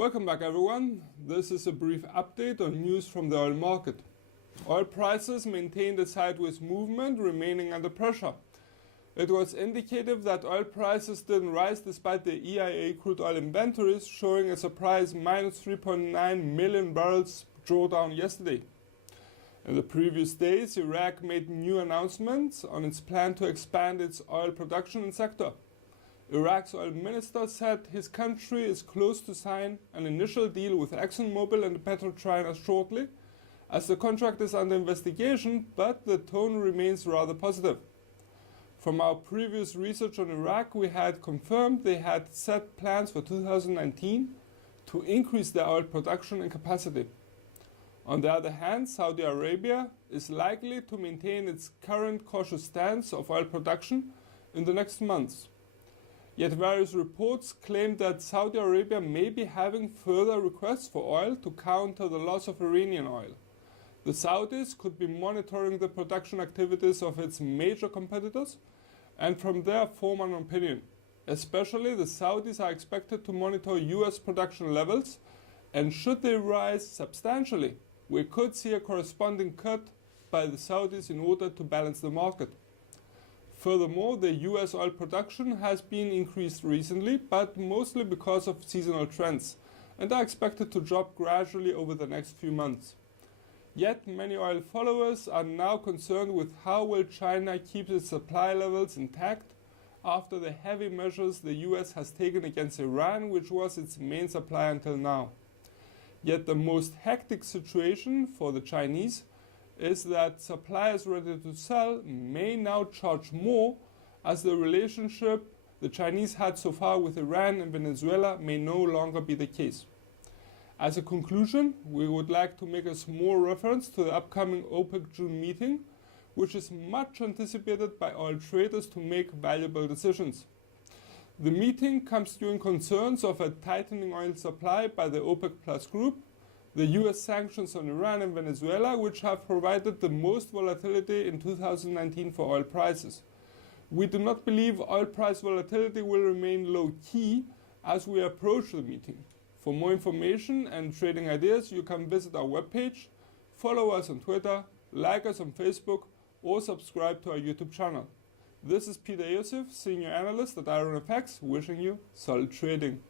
Welcome back everyone. This is a brief update on news from the oil market. Oil prices maintained a sideways movement, remaining under pressure. It was indicative that oil prices didn't rise despite the EIA crude oil inventories showing a surprise minus 3.9 million barrels drawdown yesterday. In the previous days, Iraq made new announcements on its plan to expand its oil production and sector. Iraq's oil minister said his country is close to sign an initial deal with ExxonMobil and PetroChina shortly, as the contract is under investigation, but the tone remains rather positive. From our previous research on Iraq, we had confirmed they had set plans for 2019 to increase their oil production and capacity. On the other hand, Saudi Arabia is likely to maintain its current cautious stance of oil production in the next months. Yet various reports claim that Saudi Arabia may be having further requests for oil to counter the loss of Iranian oil. The Saudis could be monitoring the production activities of its major competitors and from there form an opinion. Especially the Saudis are expected to monitor US production levels, and should they rise substantially, we could see a corresponding cut by the Saudis in order to balance the market. Furthermore, the US oil production has been increased recently, but mostly because of seasonal trends, and are expected to drop gradually over the next few months. Yet many oil followers are now concerned with how will China keep its supply levels intact after the heavy measures the US has taken against Iran, which was its main supplier until now. Yet the most hectic situation for the Chinese is that suppliers ready to sell may now charge more, as the relationship the Chinese had so far with Iran and Venezuela may no longer be the case. As a conclusion, we would like to make a small reference to the upcoming OPEC June meeting, which is much anticipated by oil traders to make valuable decisions. The meeting comes during concerns of a tightening oil supply by the OPEC Plus group, the US sanctions on Iran and Venezuela, which have provided the most volatility in 2019 for oil prices. We do not believe oil price volatility will remain low-key as we approach the meeting. For more information and trading ideas, you can visit our webpage, follow us on Twitter, like us on Facebook, or subscribe to our YouTube channel. This is Peter Josef, Senior Analyst at IronFX, wishing you solid trading.